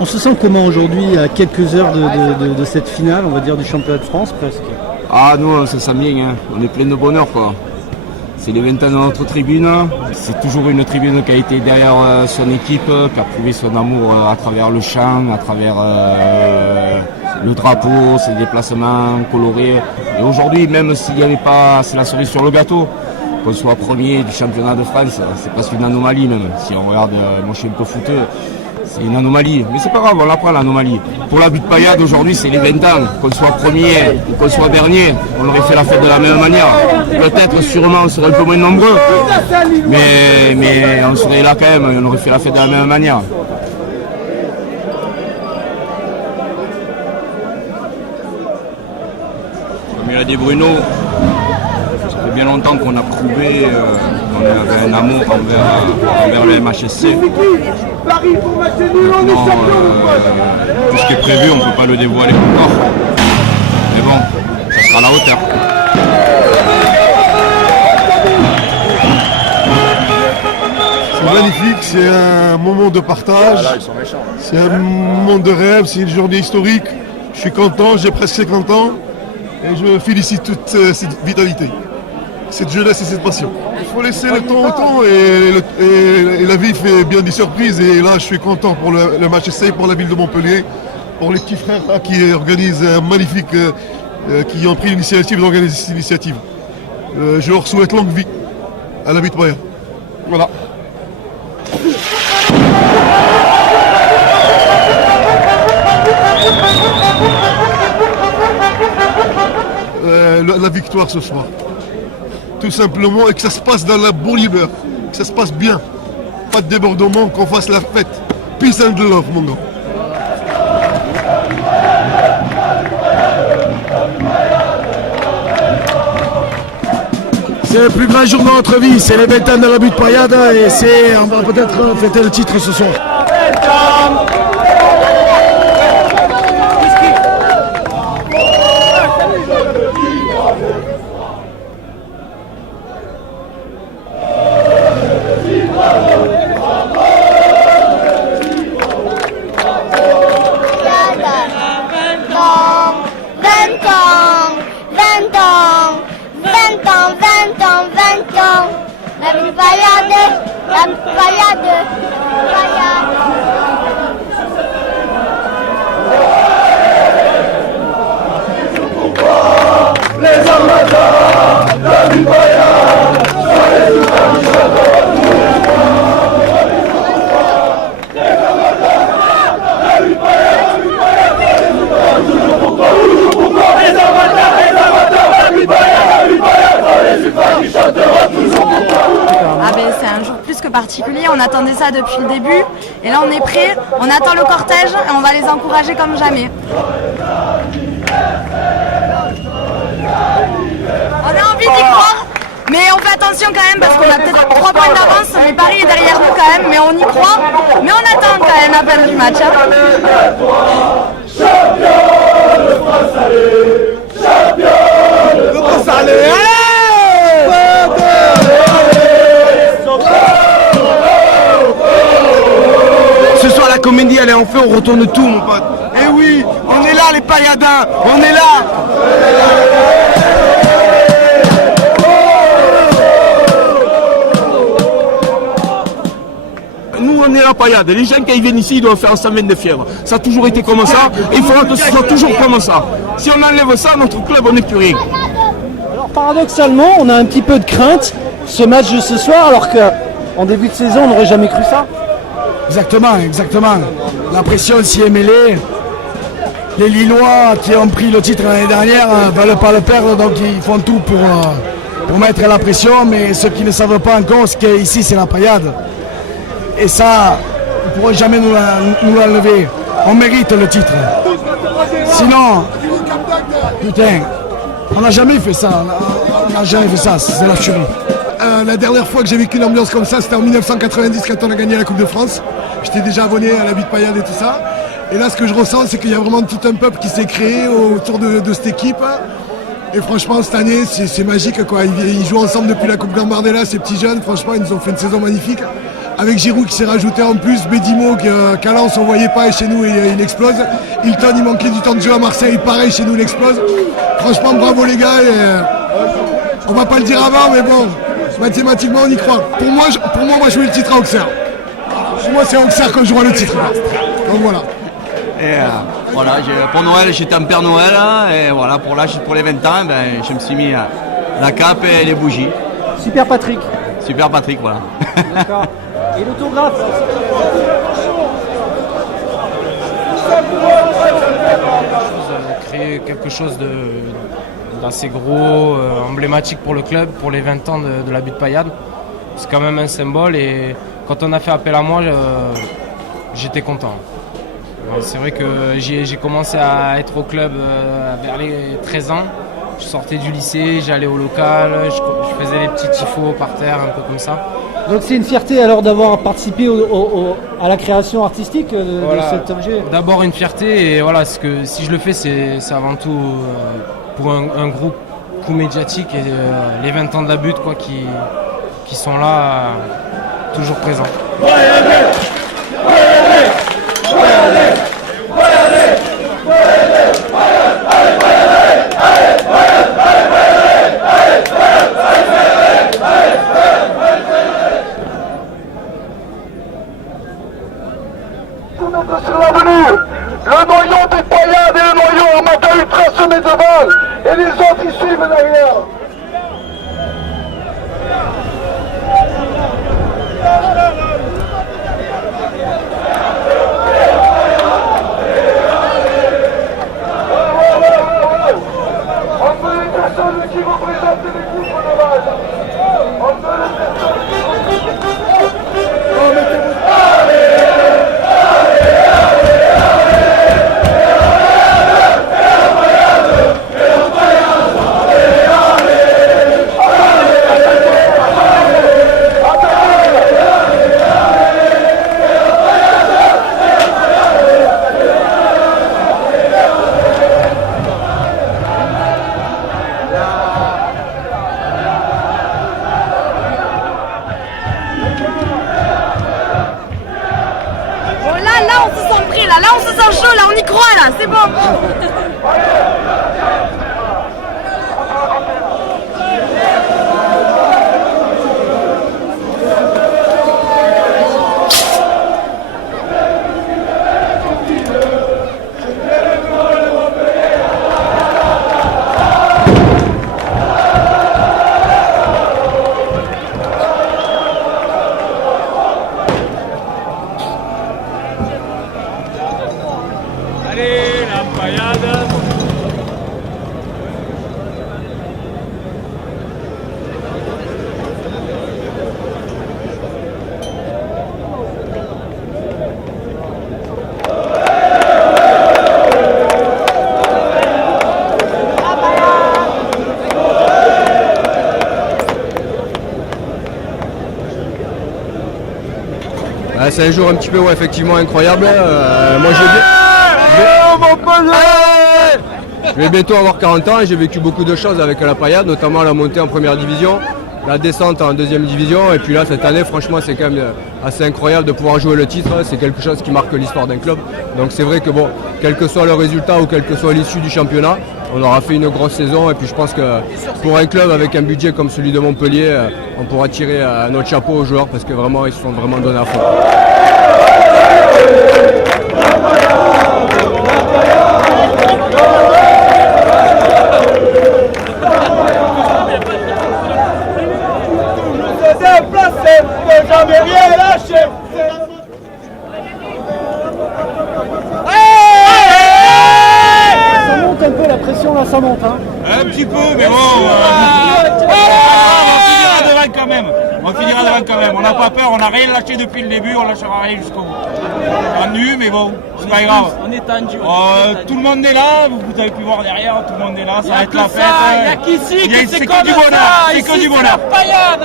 On se sent comment aujourd'hui à quelques heures de cette finale, on va dire, du championnat de France presque? Ah nous on se sent bien, hein. On est plein de bonheur quoi. C'est les 20 ans de notre tribune, c'est toujours une tribune qui a été derrière son équipe, qui a prouvé son amour à travers le chant, à travers le drapeau, ses déplacements colorés. Et aujourd'hui, même s'il n'y avait pas, c'est la cerise sur le gâteau, qu'on soit premier du championnat de France, c'est presque une anomalie même. Si on regarde, moi je suis un peu footeux, c'est une anomalie. Mais c'est pas grave, on l'apprend l'anomalie. Pour la butte paillade aujourd'hui, c'est les 20 ans. Qu'on soit premier ou qu'on soit dernier, on aurait fait la fête de la même manière. Peut-être, sûrement, on serait un peu moins nombreux. Mais on serait là quand même, on aurait fait la fête de la même manière. Comme il a dit Bruno, ça fait bien longtemps qu'on a prouvé qu'on avait un amour envers le MHSC. Maintenant, tout ce qui est prévu, on ne peut pas le dévoiler encore. Mais bon, ça sera à la hauteur. C'est magnifique, c'est un moment de partage, c'est un moment de rêve, c'est une journée historique. Je suis content, j'ai presque 50 ans et je félicite toute cette vitalité, cette jeunesse et cette passion. Il faut laisser le temps au temps et la vie fait bien des surprises et là je suis content pour le match essai, pour la ville de Montpellier, pour les petits frères là, qui organisent un magnifique, qui ont pris l'initiative d'organiser cette initiative. Je leur souhaite longue vie à la butte paillade. Voilà. La victoire ce soir. Tout simplement, et que ça se passe dans la bonne humeur, que ça se passe bien. Pas de débordement, qu'on fasse la fête. Peace and love, mon gars. C'est le plus grand jour de notre vie, c'est les 20 ans de la butte paillade et on va peut-être fêter le titre ce soir. C'est un jour plus que particulier, on attendait ça depuis le début et là on est prêt, on attend le cortège et on va les encourager comme jamais. On a envie d'y croire, mais on fait attention quand même parce qu'on a peut-être 3 points d'avance, mais Paris est derrière nous quand même, mais on y croit, mais on attend quand même la fin du match. Champion de France, allez! Champion de France, allez! Ce soir la comédie elle est en feu, on retourne tout mon pote. Eh oui, on est là les pailladins, on est là. Nous on est la paillade, les gens quand ils viennent ici ils doivent faire un semaine de fièvre. Ça a toujours été comme ça et il faudra que ce soit toujours comme ça. Si on enlève ça, notre club on n'est plus rien. Alors paradoxalement, on a un petit peu de crainte ce match de ce soir alors qu'en début de saison on n'aurait jamais cru ça. Exactement. La pression s'y est mêlée. Les Lillois qui ont pris le titre l'année dernière ne veulent pas le perdre, donc ils font tout pour mettre la pression. Mais ceux qui ne savent pas encore, c'est qu'ici c'est la paillade. Et ça, ils ne pourront jamais nous l'enlever. On mérite le titre. Sinon, putain, on n'a jamais fait ça. On n'a jamais fait ça, c'est la tuerie. La dernière fois que j'ai vécu une ambiance comme ça, c'était en 1990 quand on a gagné la Coupe de France. J'étais déjà abonné à la butte paillade et tout ça. Et là, ce que je ressens, c'est qu'il y a vraiment tout un peuple qui s'est créé autour de cette équipe. Et franchement, cette année, c'est magique, quoi. Ils jouent ensemble depuis la Coupe Gambardella, ces petits jeunes. Franchement, ils nous ont fait une saison magnifique. avec Giroud qui s'est rajouté en plus, Bédimo qu'à Lens on ne voyait pas et chez nous il explose. Hilton il manquait du temps de jeu à Marseille, pareil chez nous il explose. Franchement bravo les gars, on va pas le dire avant mais bon, mathématiquement on y croit. Pour moi on va jouer le titre à Auxerre. Pour moi c'est à Auxerre qu'on jouera le titre. Donc voilà. Et voilà, pour Noël j'étais en Père Noël et voilà pour les 20 ans je me suis mis la cape et les bougies. Super Patrick. Super Patrick, voilà. D'accord. Et l'autographe? Créer quelque chose d'assez gros, emblématique pour le club, pour les 20 ans de la Butte Paillade. C'est quand même un symbole et quand on a fait appel à moi, j'étais content. C'est vrai que j'ai commencé à être au club vers les 13 ans. Je sortais du lycée, j'allais au local, je faisais les petits tifos par terre, un peu comme ça. Donc c'est une fierté alors d'avoir participé à la création artistique de cet objet. D'abord une fierté et voilà, si je le fais c'est avant tout pour un gros coup médiatique et les 20 ans de la Butte quoi, qui sont là, toujours présents. Sur l'avenue, le noyau des Paillades et le noyau Armada Ultra se met devant et les autres y suivent derrière. On veut les personnes qui représentent l'équipe de base. On veut les personnes qui là on se sent chaud, là on y croit là, c'est bon. Allez, la paillade. C'est un jour un petit peu effectivement incroyable. Moi je vais bientôt avoir 40 ans et j'ai vécu beaucoup de choses avec la Paillade, notamment la montée en première division, la descente en deuxième division et puis là cette année franchement c'est quand même assez incroyable de pouvoir jouer le titre, c'est quelque chose qui marque l'histoire d'un club. Donc c'est vrai que bon, quel que soit le résultat ou quelle que soit l'issue du championnat, on aura fait une grosse saison et puis je pense que pour un club avec un budget comme celui de Montpellier, on pourra tirer notre chapeau aux joueurs parce que vraiment ils se sont vraiment donnés à fond. Jamais rien lâché. Ça monte un peu la pression là, ça monte hein. Un petit peu, mais bon. On finira devant quand même. On n'a pas peur, on n'a rien lâché depuis le début, on lâchera rien jusqu'au bout. Tendu, mais bon, c'est pas grave. On est tendu. Tout le monde est là, vous avez pu voir derrière, tout le monde est là, ça va être la fête. Il n'y a qu'ici que c'est comme du bonheur, c'est que du bonheur. Paillade.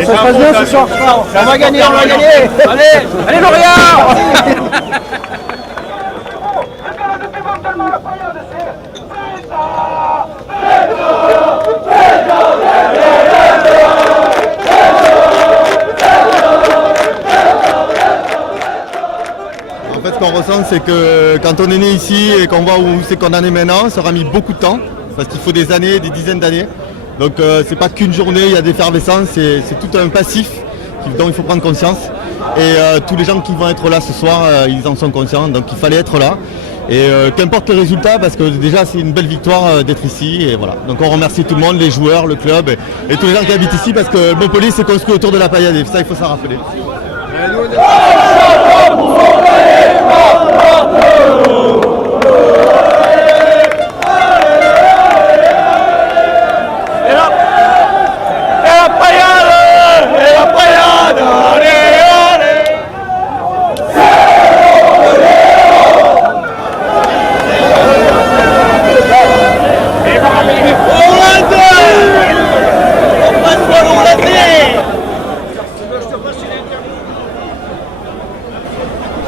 ça se passe bien ce soir. On va gagner, on va gagner. Allez Lorient. En fait, ce qu'on ressent, c'est que quand on est né ici et qu'on voit où c'est qu'on en est maintenant, ça aura mis beaucoup de temps, parce qu'il faut des années, des dizaines d'années. Donc c'est pas qu'une journée, il y a des effervescences, c'est tout un passif dont il faut prendre conscience. Et tous les gens qui vont être là ce soir, ils en sont conscients, donc il fallait être là. Et qu'importe le résultat, parce que déjà c'est une belle victoire d'être ici. Et voilà. Donc on remercie tout le monde, les joueurs, le club et tous les gens qui habitent ici, parce que Montpellier s'est construit autour de la Paillade, et ça il faut s'en rappeler.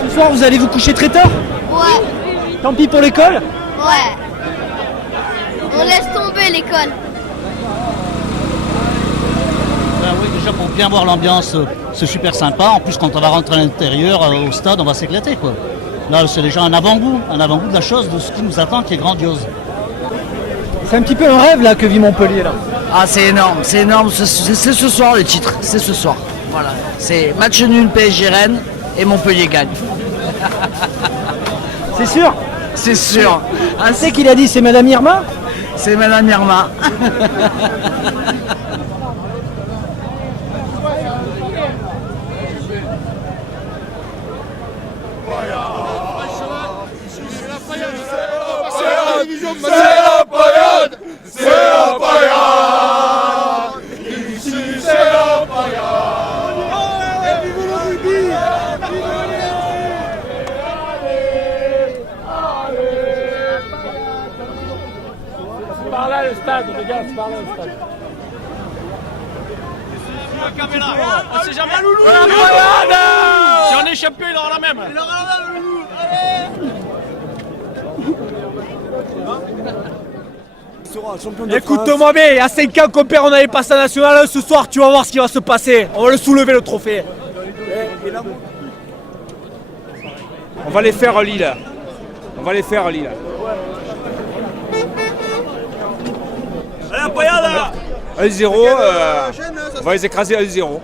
Ce soir, vous allez vous coucher très tard? Ouais. Tant pis pour l'école? Ouais. On laisse tomber l'école. Oui, déjà pour bien voir l'ambiance, c'est super sympa. En plus, quand on va rentrer à l'intérieur, au stade, on va s'éclater, quoi. Là, c'est déjà un avant-goût de la chose, de ce qui nous attend, qui est grandiose. C'est un petit peu un rêve là que vit Montpellier là. Ah, c'est énorme, c'est ce soir le titre, c'est ce soir. Voilà, c'est match nul PSG Rennes et Montpellier gagne. C'est sûr? C'est sûr. Ah, c'est qu'il a dit, c'est Madame Irma? C'est Madame Irma. Par là le stade, regarde, par là le stade. On sait jamais. Si on est champion, il aura la même. Écoute-moi bien, il y a 5 ans qu'on perd, on n'avait pas ça national. Ce soir, tu vas voir ce qui va se passer. On va le soulever le trophée. On va les faire Lille. On va les faire Lille. Allez, Payade 1-0, on va les écraser 1-0.